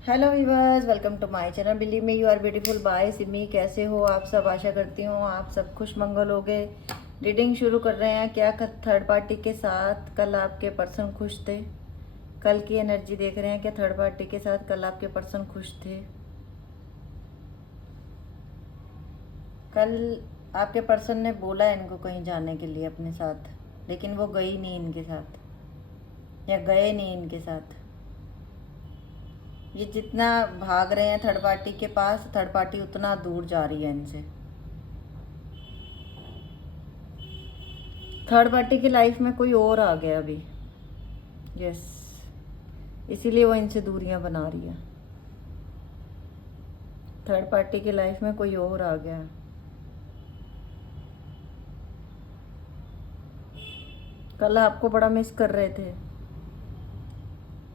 Hello viewers, welcome to my channel. Believe me you are beautiful by Simi. कैसे हो आप सब? आशा करती हूँ आप सब खुश मंगल हो गए। रीडिंग शुरू कर रहे हैं। क्या थर्ड पार्टी के साथ कल आपके पर्सन खुश थे? कल की एनर्जी देख रहे हैं कि थर्ड पार्टी के साथ कल आपके पर्सन खुश थे? कल आपके पर्सन ने बोला इनको कहीं जाने के लिए अपने साथ, लेकिन वो गई नहीं इनके साथ या गए नहीं इनके साथ। ये जितना भाग रहे हैं थर्ड पार्टी के पास, थर्ड पार्टी उतना दूर जा रही है इनसे। थर्ड पार्टी की लाइफ में कोई और आ गया अभी। यस, इसीलिए वो इनसे दूरियां बना रही है। थर्ड पार्टी की लाइफ में कोई और आ गया। कल आपको बड़ा मिस कर रहे थे,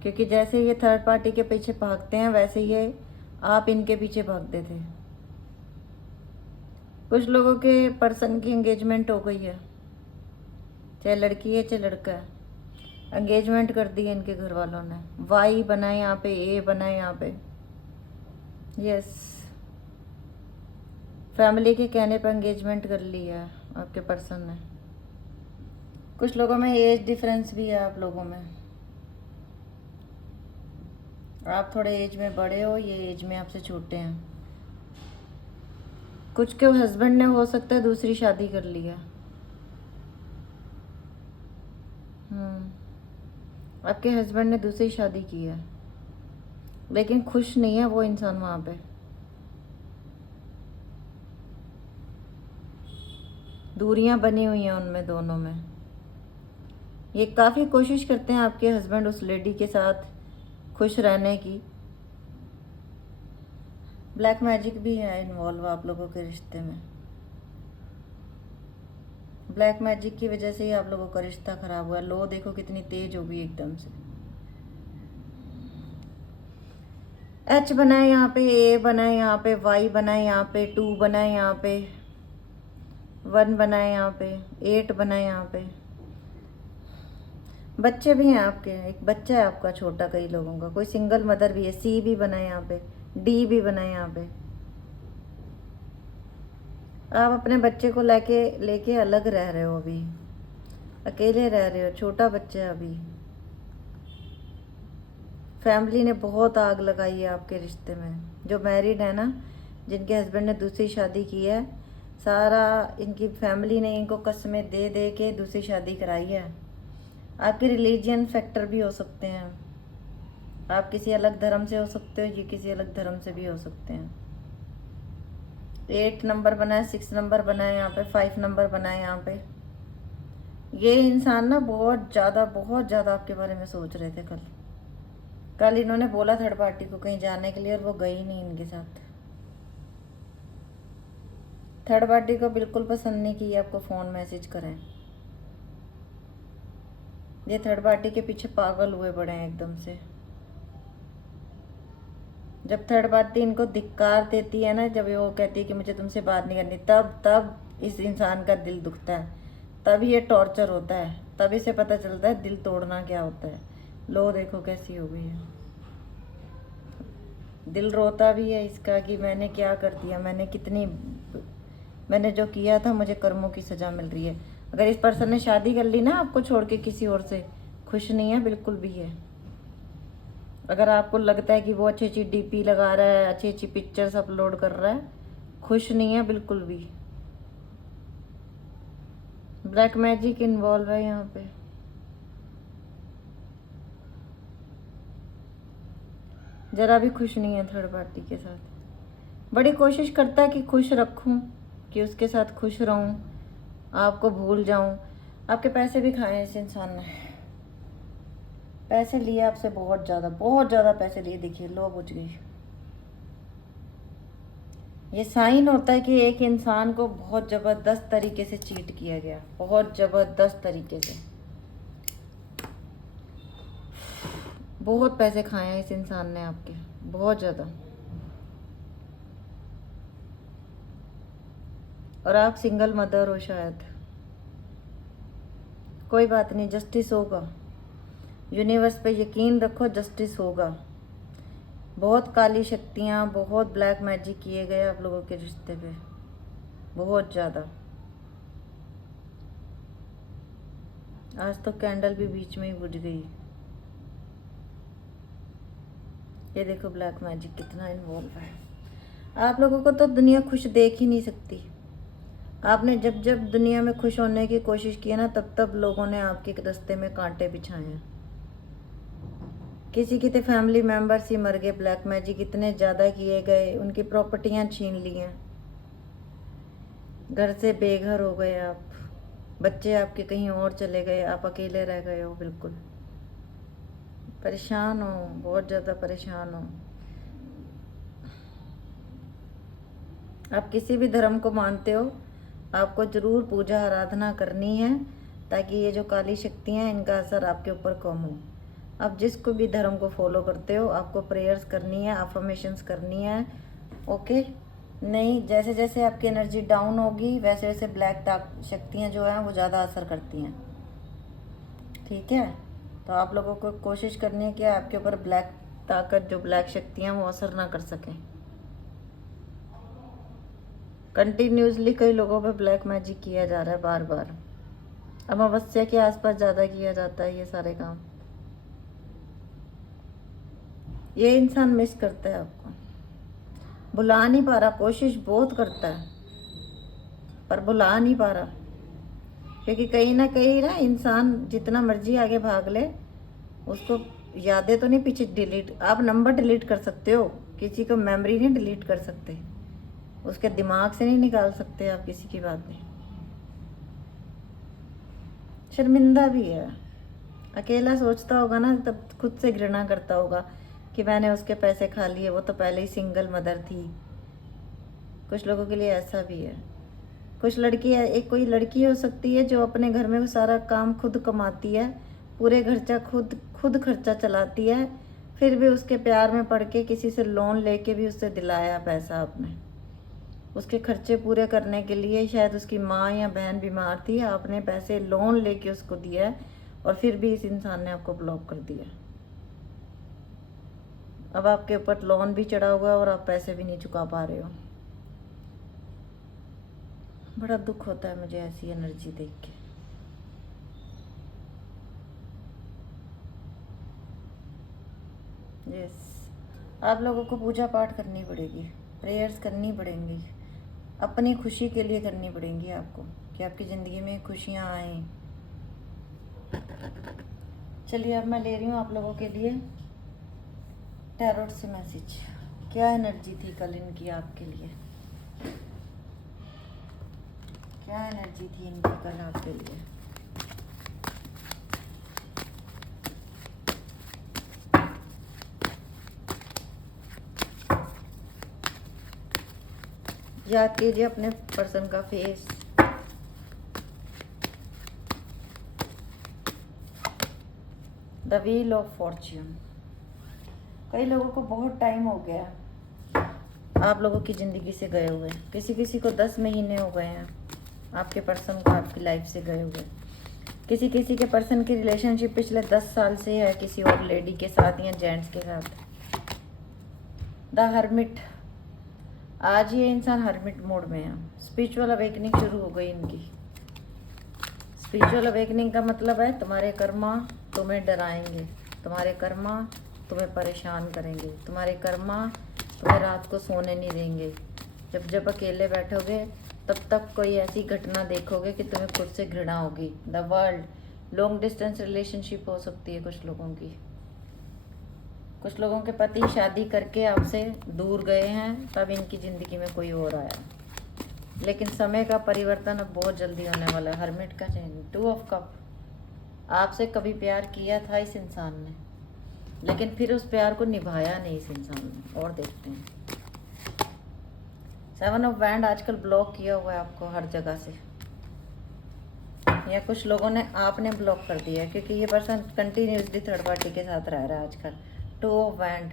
क्योंकि जैसे ये थर्ड पार्टी के पीछे भागते हैं वैसे ये आप इनके पीछे भागते थे। कुछ लोगों के पर्सन की एंगेजमेंट हो गई है, चाहे लड़की है चाहे लड़का है। एंगेजमेंट कर दी है इनके घर वालों ने। वाई बना है यहाँ पे, ए बना है यहाँ पे। यस, फैमिली के कहने पर एंगेजमेंट कर ली है आपके पर्सन ने। कुछ लोगों में एज डिफरेंस भी है आप लोगों में। आप थोड़े एज में बड़े हो, ये एज में आपसे छोटे हैं। कुछ के हस्बैंड ने हो सकता है दूसरी शादी कर ली है। आपके हस्बैंड ने दूसरी शादी की है, लेकिन खुश नहीं है वो इंसान वहाँ पे। दूरियां बनी हुई हैं उनमें दोनों में। ये काफ़ी कोशिश करते हैं आपके हस्बैंड उस लेडी के साथ खुश रहने की। ब्लैक मैजिक भी है इन्वॉल्व आप लोगों के रिश्ते में। ब्लैक मैजिक की वजह से ही आप लोगों का रिश्ता खराब हुआ। लो देखो कितनी तेज हो गई एकदम से। एच बना है यहाँ पे, ए बना है यहाँ पे, वाई बना है यहाँ पे, 2 बना है यहाँ पे, 1 बना है यहाँ पे, 8 बना है यहाँ पे। बच्चे भी हैं आपके, एक बच्चा है आपका छोटा, कई लोगों का। कोई सिंगल मदर भी है। सी भी बना है यहाँ पे, डी भी बना है यहाँ पे। आप अपने बच्चे को लेके अलग रह रहे हो अभी, अकेले रह रहे हो। छोटा बच्चा है अभी। फैमिली ने बहुत आग लगाई है आपके रिश्ते में। जो मैरिड है ना, जिनके हस्बैंड ने दूसरी शादी की है, सारा इनकी फैमिली ने इनको कस्में दे दे के दूसरी शादी कराई है। आपके रिलीजियन फैक्टर भी हो सकते हैं। आप किसी अलग धर्म से हो सकते हो, ये किसी अलग धर्म से भी हो सकते हैं। 8 नंबर बना है, 6 नंबर बना है यहाँ पे, 5 नंबर बना है यहाँ पे। ये इंसान ना बहुत ज़्यादा आपके बारे में सोच रहे थे कल। कल इन्होंने बोला थर्ड पार्टी को कहीं जाने के लिए, और वो गई नहीं इनके साथ। थर्ड पार्टी को बिल्कुल पसंद नहीं की आपको फ़ोन मैसेज करें। ये थर्ड पार्टी के पीछे पागल हुए पड़े हैं एकदम से। जब थर्ड पार्टी इनको धिक्कार देती है ना, जब वो कहती है कि मुझे तुमसे बात नहीं करनी, तब तब इस इंसान का दिल दुखता है। तब ये टॉर्चर होता है, तब इसे पता चलता है दिल तोड़ना क्या होता है। लो देखो कैसी हो गई है। दिल रोता भी है इसका कि मैंने क्या कर दिया, मैंने जो किया था, मुझे कर्मों की सज़ा मिल रही है। अगर इस पर्सन ने शादी कर ली ना आपको छोड़ के किसी और से, खुश नहीं है बिल्कुल भी है। अगर आपको लगता है कि वो अच्छी अच्छी डीपी लगा रहा है, अच्छी अच्छी पिक्चर्स अपलोड कर रहा है, खुश नहीं है बिल्कुल भी। ब्लैक मैजिक इन्वॉल्व है यहाँ पे। ज़रा भी खुश नहीं है थर्ड पार्टी के साथ। बड़ी कोशिश करता है कि खुश रखूं, कि उसके साथ खुश रहूं, आपको भूल जाऊं। आपके पैसे भी खाए इस इंसान ने। पैसे लिए आपसे बहुत ज़्यादा पैसे लिए। देखिए लो बुझ गई। ये साइन होता है कि एक इंसान को बहुत ज़बरदस्त तरीके से चीट किया गया, बहुत ज़बरदस्त तरीके से। बहुत पैसे खाए हैं इस इंसान ने आपके, बहुत ज़्यादा। और आप सिंगल मदर हो शायद। कोई बात नहीं, जस्टिस होगा। यूनिवर्स पे यकीन रखो, जस्टिस होगा। बहुत काली शक्तियाँ, बहुत ब्लैक मैजिक किए गए आप लोगों के रिश्ते पे, बहुत ज़्यादा। आज तो कैंडल भी बीच में ही बुझ गई। ये देखो ब्लैक मैजिक कितना इन्वॉल्व है। आप लोगों को तो दुनिया खुश देख ही नहीं सकती। आपने जब जब दुनिया में खुश होने की कोशिश की है ना, तब तब लोगों ने आपके रास्ते में कांटे बिछाए हैं। किसी की तो फैमिली मेंबर्स ही मर गए, ब्लैक मैजिक इतने ज़्यादा किए गए, उनकी प्रॉपर्टियां छीन ली हैं, घर से बेघर हो गए आप, बच्चे आपके कहीं और चले गए, आप अकेले रह गए हो, बिल्कुल परेशान हो, बहुत ज़्यादा परेशान हो। आप किसी भी धर्म को मानते हो, आपको ज़रूर पूजा आराधना करनी है, ताकि ये जो काली शक्तियाँ हैं इनका असर आपके ऊपर कम हो। आप जिसको भी धर्म को फॉलो करते हो, आपको प्रेयर्स करनी है, अफर्मेशंस करनी है, ओके। नहीं, जैसे जैसे आपकी एनर्जी डाउन होगी वैसे वैसे ब्लैक शक्तियाँ जो हैं वो ज़्यादा असर करती हैं, ठीक है। तो आप लोगों को कोशिश करनी है कि आपके ऊपर ब्लैक ताकत, जो ब्लैक शक्तियाँ, वो असर ना कर सकें। कंटिन्यूसली कई लोगों पे ब्लैक मैजिक किया जा रहा है बार बार। अमावस्या के आसपास ज़्यादा किया जाता है ये सारे काम। ये इंसान मिस करता है आपको, बुला नहीं पा रहा, कोशिश बहुत करता है पर बुला नहीं पा रहा, क्योंकि कहीं ना इंसान जितना मर्जी आगे भाग ले, उसको यादें तो नहीं पीछे डिलीट, आप नंबर डिलीट कर सकते हो, किसी को मेमोरी नहीं डिलीट कर सकते, उसके दिमाग से नहीं निकाल सकते आप किसी की बातें। शर्मिंदा भी है, अकेला सोचता होगा ना, तब खुद से घृणा करता होगा कि मैंने उसके पैसे खा लिए, वो तो पहले ही सिंगल मदर थी। कुछ लोगों के लिए ऐसा भी है। कुछ लड़की है, एक कोई लड़की हो सकती है जो अपने घर में वो सारा काम खुद कमाती है, पूरे खर्चा खुद खर्चा चलाती है, फिर भी उसके प्यार में पड़ के किसी से लोन लेके भी उससे दिलाया पैसा आपने, उसके खर्चे पूरे करने के लिए। शायद उसकी माँ या बहन बीमार थी, आपने पैसे लोन लेके उसको दिया है, और फिर भी इस इंसान ने आपको ब्लॉक कर दिया। अब आपके ऊपर लोन भी चढ़ा हुआ है और आप पैसे भी नहीं चुका पा रहे हो। बड़ा दुख होता है मुझे ऐसी एनर्जी देख के। यस, आप लोगों को पूजा पाठ करनी पड़ेगी, प्रेयर्स करनी पड़ेंगी, अपनी खुशी के लिए करनी पड़ेंगी आपको, कि आपकी ज़िंदगी में खुशियाँ आएँ। चलिए अब मैं ले रही हूँ आप लोगों के लिए टैरोट से मैसेज। क्या एनर्जी थी कल इनकी आपके लिए, क्या एनर्जी थी इनकी कल आपके लिए। याद कीजिए अपने पर्सन का face. The wheel of Fortune. कई लोगों को बहुत टाइम हो गया आप लोगों की ज़िंदगी से गए हुए, किसी को 10 महीने हो गए हैं आपके पर्सन को आपकी लाइफ से गए हुए। किसी के पर्सन की रिलेशनशिप पिछले 10 साल से है किसी और लेडी के साथ या जेंट्स के साथ। The hermit. आज ये इंसान हर्मिट मोड में है। स्पिरिचुअल अवेकनिंग शुरू हो गई इनकी। स्पिरिचुअल अवेकनिंग का मतलब है तुम्हारे कर्मा तुम्हें डराएंगे, तुम्हारे कर्मा तुम्हें परेशान करेंगे, तुम्हारे कर्मा तुम्हें रात को सोने नहीं देंगे। जब अकेले बैठोगे तब तक कोई ऐसी घटना देखोगे कि तुम्हें खुद से घृणा होगी। The world. Long distance relationship हो सकती है कुछ लोगों की। कुछ लोगों के पति शादी करके आपसे दूर गए हैं, तब इनकी ज़िंदगी में कोई और आया, लेकिन समय का परिवर्तन अब बहुत जल्दी होने वाला है। हर्मिट का चेंज। 2 of cup. आपसे कभी प्यार किया था इस इंसान ने, लेकिन फिर उस प्यार को निभाया नहीं इस इंसान ने। और देखते हैं 7 ऑफ वैंड। आजकल ब्लॉक किया हुआ है आपको हर जगह से, या कुछ लोगों ने आपने ब्लॉक कर दिया है, क्योंकि ये पर्सन कंटिन्यूसली थर्ड पार्टी के साथ रह रहा है आजकल। 2 ऑफ वैंड।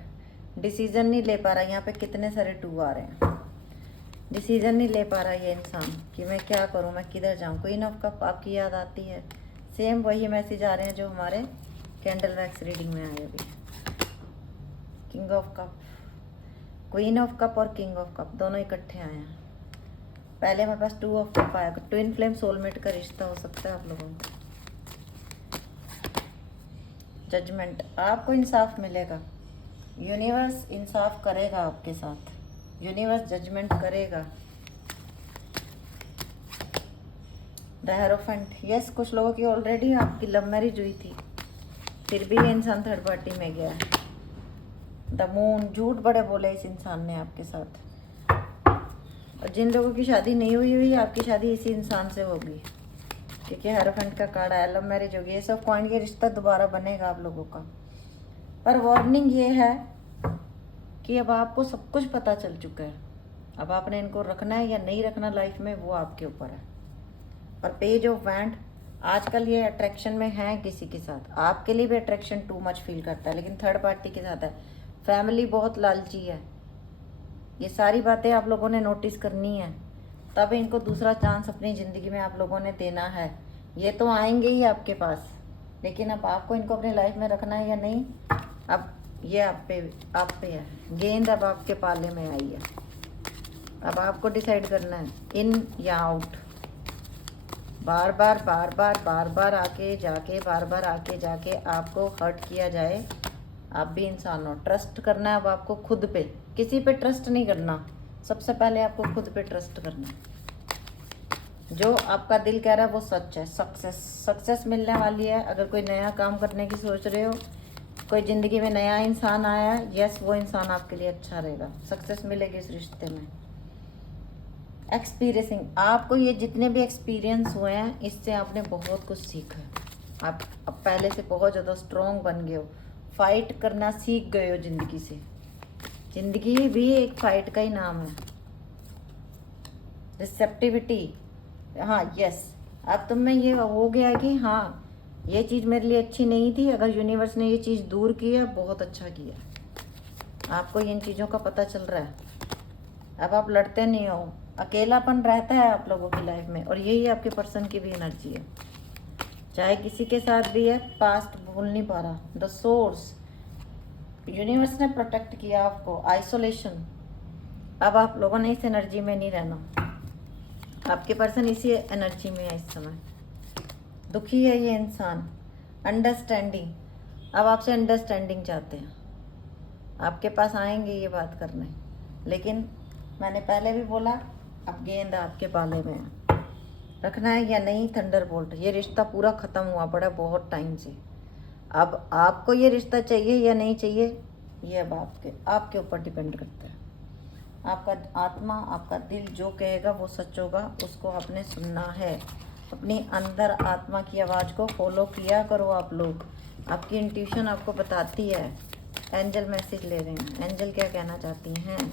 डिसीजन नहीं ले पा रहा। यहाँ पे कितने सारे 2 आ रहे हैं। डिसीजन नहीं ले पा रहा ये इंसान कि मैं क्या करूँ, मैं किधर जाऊँ। क्वीन ऑफ कप आपकी याद आती है। सेम वही मैसेज आ रहे हैं जो हमारे कैंडल वैक्स रीडिंग में आए अभी। King of cup. Queen of cup और किंग ऑफ कप दोनों इकट्ठे आए हैं। पहले हमारे पास 2 ऑफ कप आया। ट्विन फ्लेम सोलमेट का रिश्ता हो सकता है आप लोगों का। जजमेंट, आपको इंसाफ मिलेगा। यूनिवर्स इंसाफ करेगा आपके साथ। यूनिवर्स जजमेंट करेगा। द हेरोफेंट, यस, कुछ लोगों की ऑलरेडी आपकी लव मैरिज हुई थी, फिर भी ये इंसान थर्ड पार्टी में गया है। द मून, झूठ बड़े बोले इस इंसान ने आपके साथ। और जिन लोगों की शादी नहीं हुई हुई, आपकी शादी इसी इंसान से होगी, क्योंकि हेरोफेंट का कार्ड आया। लव मैरिज होगी। एस ऑफ कॉइन, ये रिश्ता दोबारा बनेगा आप लोगों का। पर वार्निंग ये है कि अब आपको सब कुछ पता चल चुका है। अब आपने इनको रखना है या नहीं रखना लाइफ में, वो आपके ऊपर है। और पेज ऑफ वैंड, आजकल ये अट्रैक्शन में है किसी के साथ। आपके लिए भी अट्रैक्शन टू मच फील करता है, लेकिन थर्ड पार्टी के साथ है। फैमिली बहुत लालची है। ये सारी बातें आप लोगों ने नोटिस करनी है, तब इनको दूसरा चांस अपनी ज़िंदगी में आप लोगों ने देना है। ये तो आएंगे ही आपके पास, लेकिन अब आपको इनको अपनी लाइफ में रखना है या नहीं, अब ये आप पे है। गेंद अब आपके पाले में आई है। अब आपको डिसाइड करना है इन या आउट। बार बार आके जाके आपको हर्ट किया जाए, आप भी इंसान हो। ट्रस्ट करना है अब आपको खुद पे, किसी पे ट्रस्ट नहीं करना। सबसे पहले आपको खुद पे ट्रस्ट करना है। जो आपका दिल कह रहा है वो सच है। सक्सेस मिलने वाली है। अगर कोई नया काम करने की सोच रहे हो, कोई ज़िंदगी में नया इंसान आया है, यस, वो इंसान आपके लिए अच्छा रहेगा। सक्सेस मिलेगी इस रिश्ते में। एक्सपीरियंसिंग, आपको ये जितने भी एक्सपीरियंस हुए हैं, इससे आपने बहुत कुछ सीखा है। आप अब पहले से बहुत ज़्यादा स्ट्रॉन्ग बन गए हो। फाइट करना सीख गए हो ज़िंदगी से। ज़िंदगी भी एक फाइट का ही नाम है। रिसेप्टिविटी, हाँ, यस, अब तुम में ये हो गया कि हाँ, ये चीज़ मेरे लिए अच्छी नहीं थी, अगर यूनिवर्स ने ये चीज़ दूर की है, बहुत अच्छा किया। आपको इन चीज़ों का पता चल रहा है। अब आप लड़ते नहीं हो। अकेलापन रहता है आप लोगों की लाइफ में, और यही आपके पर्सन की भी एनर्जी है। चाहे किसी के साथ भी है, पास्ट भूल नहीं पा रहा। द सोर्स, यूनिवर्स ने प्रोटेक्ट किया आपको। आइसोलेशन, अब आप लोगों ने इस एनर्जी में नहीं रहना। आपके पर्सन इसी एनर्जी में है इस समय। दुखी है ये इंसान। अंडरस्टैंडिंग, अब आपसे अंडरस्टैंडिंग चाहते हैं। आपके पास आएंगे ये बात करने, लेकिन मैंने पहले भी बोला, अब गेंद आपके पाले में है। रखना है या नहीं थंडरबोल्ट। ये रिश्ता पूरा ख़त्म हुआ पड़ा बहुत टाइम से। अब आपको ये रिश्ता चाहिए या नहीं चाहिए, ये अब आपके ऊपर डिपेंड करता है। आपका आत्मा, आपका दिल जो कहेगा वो सच होगा, उसको आपने सुनना है। अपनी अंदर आत्मा की आवाज़ को फॉलो किया करो आप लोग। आपकी इंट्यूशन आपको बताती है। एंजल मैसेज ले रहे हैं, एंजल क्या कहना चाहती हैं।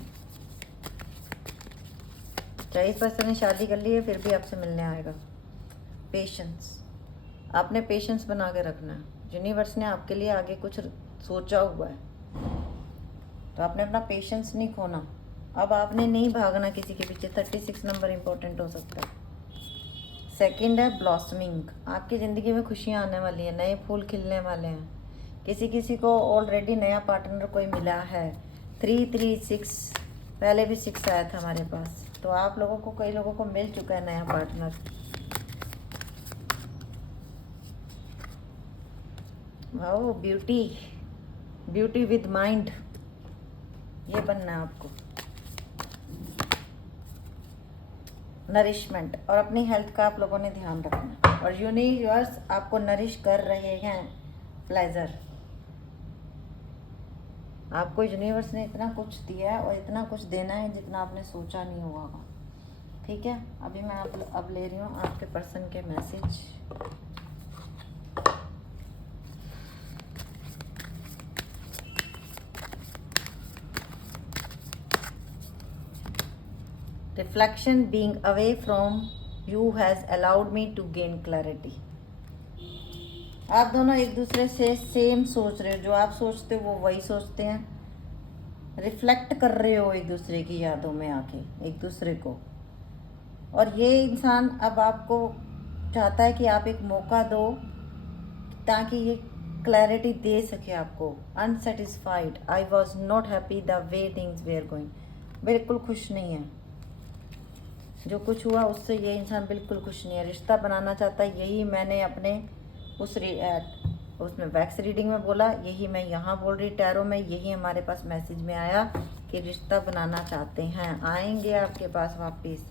चाहे इस पर्सन ने शादी कर ली है, फिर भी आपसे मिलने आएगा। पेशेंस, आपने पेशेंस बना के रखना है। यूनिवर्स ने आपके लिए आगे कुछ सोचा हुआ है, तो आपने अपना पेशेंस नहीं खोना। अब आपने नहीं भागना किसी के पीछे। 36 नंबर इंपॉर्टेंट हो सकता है। सेकंड है ब्लॉसमिंग, आपकी ज़िंदगी में खुशियाँ आने वाली हैं, नए फूल खिलने वाले हैं। किसी को ऑलरेडी नया पार्टनर कोई मिला है। 336, पहले भी 6 आया था हमारे पास, तो आप लोगों को, कई लोगों को मिल चुका है नया partner. Wow, beauty with mind, ये बनना है आपको। नरिशमेंट, और अपनी हेल्थ का आप लोगों ने ध्यान रखना है। और यूनिवर्स आपको नरिश कर रहे हैं। प्लेजर, आपको यूनिवर्स ने इतना कुछ दिया है और इतना कुछ देना है जितना आपने सोचा नहीं हुआ होगा। ठीक है, अभी मैं अब ले रही हूँ आपके पर्सन के message. Reflection, being away from you has allowed me to gain clarity. आप दोनों एक दूसरे से सेम सोच रहे हो। जो आप सोचते हो वो वही सोचते हैं। रिफ्लेक्ट कर रहे हो एक दूसरे की यादों में आके, एक दूसरे को। और ये इंसान अब आपको चाहता है कि आप एक मौका दो, ताकि ये क्लैरिटी दे सके आपको। Unsatisfied, I was not happy the way things were going, बिल्कुल खुश नहीं है। जो कुछ हुआ उससे ये इंसान बिल्कुल खुश नहीं है, रिश्ता बनाना चाहता है। यही मैंने अपने उसमें वैक्स रीडिंग में बोला, यही मैं यहाँ बोल रही टैरो में, यही हमारे पास मैसेज में आया कि रिश्ता बनाना चाहते हैं, आएंगे आपके पास वापस।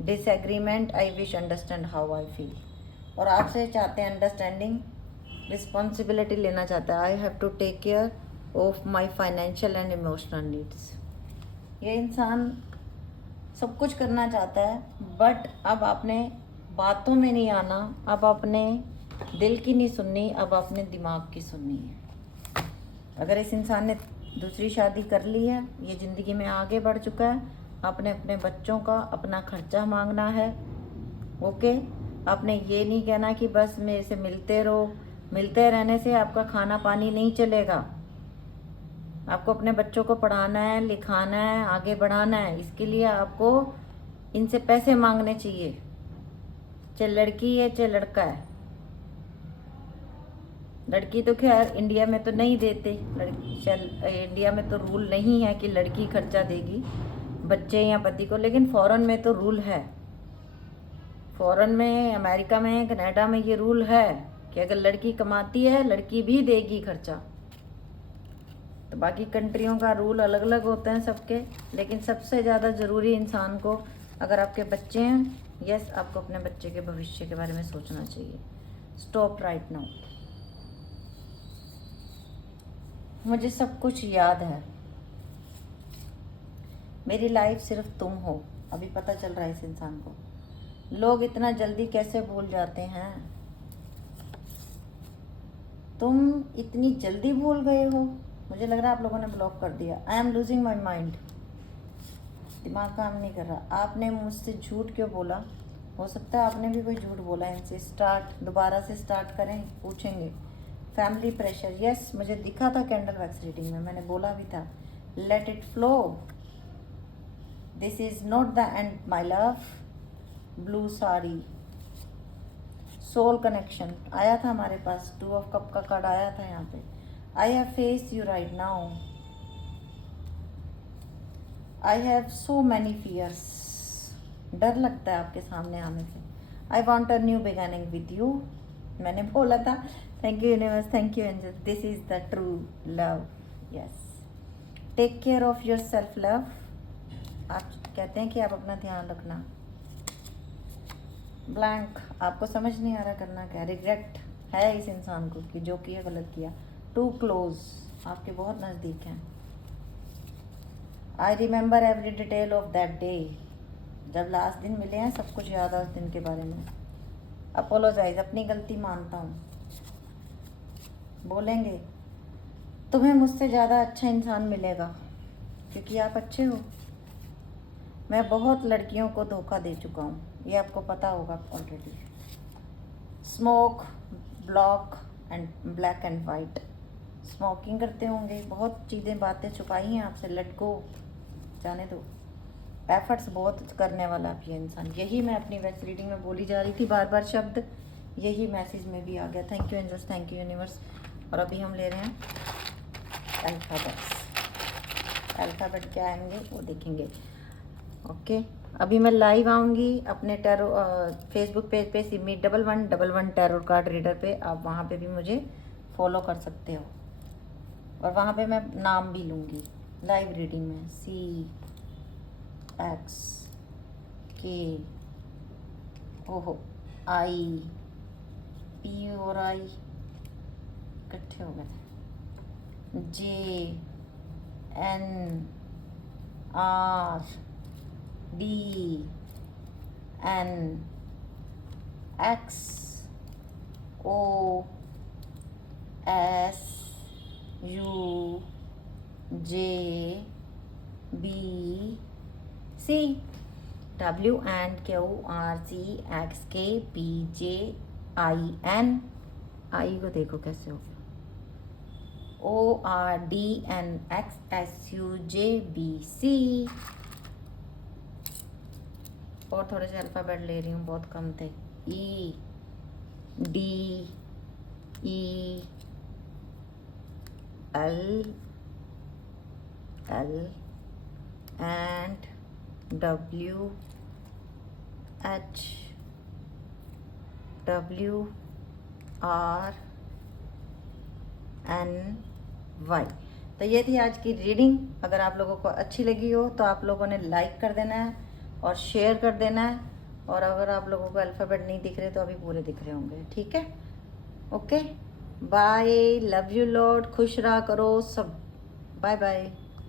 Disagreement, I wish understand how I feel, और आपसे चाहते हैं अंडरस्टैंडिंग, रिस्पॉन्सिबिलिटी लेना चाहता है। I have to take care of my financial and emotional needs. ये इंसान सब कुछ करना चाहता है, बट अब आपने बातों में नहीं आना, अब अपने दिल की नहीं सुननी, अब अपने दिमाग की सुननी है। अगर इस इंसान ने दूसरी शादी कर ली है, ये ज़िंदगी में आगे बढ़ चुका है, आपने अपने बच्चों का अपना खर्चा मांगना है। ओके, आपने ये नहीं कहना कि बस मेरे से मिलते रहो, मिलते रहने से आपका खाना पानी नहीं चलेगा। आपको अपने बच्चों को पढ़ाना है, लिखाना है, आगे बढ़ाना है। इसके लिए आपको इनसे पैसे मांगने चाहिए, चाहे लड़की है चाहे लड़का है। लड़की तो खैर इंडिया में तो नहीं देते, इंडिया में तो रूल नहीं है कि लड़की खर्चा देगी बच्चे या पति को, लेकिन फॉरेन में तो रूल है। फॉरेन में, अमेरिका में, कनाडा में ये रूल है कि अगर लड़की कमाती है लड़की भी देगी खर्चा। तो बाकी कंट्रियों का रूल अलग अलग होते हैं सबके, लेकिन सबसे ज़्यादा ज़रूरी इंसान को, अगर आपके बच्चे हैं, यस, आपको अपने बच्चे के भविष्य के बारे में सोचना चाहिए। Stop right now. मुझे सब कुछ याद है, मेरी लाइफ सिर्फ तुम हो, अभी पता चल रहा है इस इंसान को। लोग इतना जल्दी कैसे भूल जाते हैं, तुम इतनी जल्दी भूल गए हो। मुझे लग रहा है आप लोगों ने ब्लॉक कर दिया। I am losing my mind, दिमाग काम नहीं कर रहा। आपने मुझसे झूठ क्यों बोला? हो सकता है आपने भी कोई झूठ बोला है इनसे। दोबारा से स्टार्ट करें, पूछेंगे। फैमिली प्रेशर, यस, मुझे दिखा था कैंडल वैक्स रीडिंग में, मैंने बोला भी था let it flow, this is not the end my love. Blue sari, soul connection आया था हमारे पास, 2 ऑफ कप का कार्ड आया था यहाँ पे। I have face you right now, I have so many fears, डर लगता है आपके सामने आने से। I want a new beginning with you, मैंने बोला था। Thank you universe, thank you angel, this is the true love, yes. Take care of your self love, आप कहते हैं कि आप अपना ध्यान रखना। ब्लैंक, आपको समझ नहीं आ रहा करना क्या। रिग्रेट है इस इंसान को कि जो किया गलत किया। टू क्लोज, आपके बहुत नज़दीक हैं। I remember every detail of that day, जब लास्ट दिन मिले हैं सब कुछ याद है उस दिन के बारे में। अपोलोजाइज, अपनी गलती मानता हूँ। बोलेंगे तुम्हें मुझसे ज़्यादा अच्छा इंसान मिलेगा क्योंकि आप अच्छे हो। मैं बहुत लड़कियों को धोखा दे चुका हूँ, ये आपको पता होगा already. Smoke, block and black and white, smoking करते होंगे, बहुत चीज़ें बातें छुपाई हैं आपसे। लेट गो, जाने दो। एफर्ट्स बहुत करने वाला आप ये इंसान, यही मैं अपनी वैक्स रीडिंग में बोली जा रही थी बार बार शब्द, यही मैसेज में भी आ गया। Thank you angels, thank you universe. और अभी हम ले रहे हैं अल्फ़ाबेट्स। अल्फ़ाबेट क्या आएंगे वो देखेंगे। ओके, अभी मैं लाइव आऊँगी अपने टैरो फेसबुक पेज पे, सिमी 1111 टैरो कार्ड रीडर पे। आप वहाँ पे भी मुझे फॉलो कर सकते हो, और वहाँ पे मैं नाम भी लूँगी लाइव रीडिंग में। CXK, ओहो, IP और I इकट्ठे हो गए थे। JNRCOSUJBC, WNQRCXKPJIN, आई को देखो कैसे हो गया। ORDNXSUJBC, और थोड़े से अल्फ़ाबेट ले रही हूँ, बहुत कम थे। EDE, L and W H R N Y। तो ये थी आज की रीडिंग। अगर आप लोगों को अच्छी लगी हो तो आप लोगों ने लाइक कर देना है और शेयर कर देना है। और अगर आप लोगों को अल्फ़ाबेट नहीं दिख रहे तो अभी पूरे दिख रहे होंगे, ठीक है? Okay, bye, love you lot, खुश रहा करो सब, बाय बाय।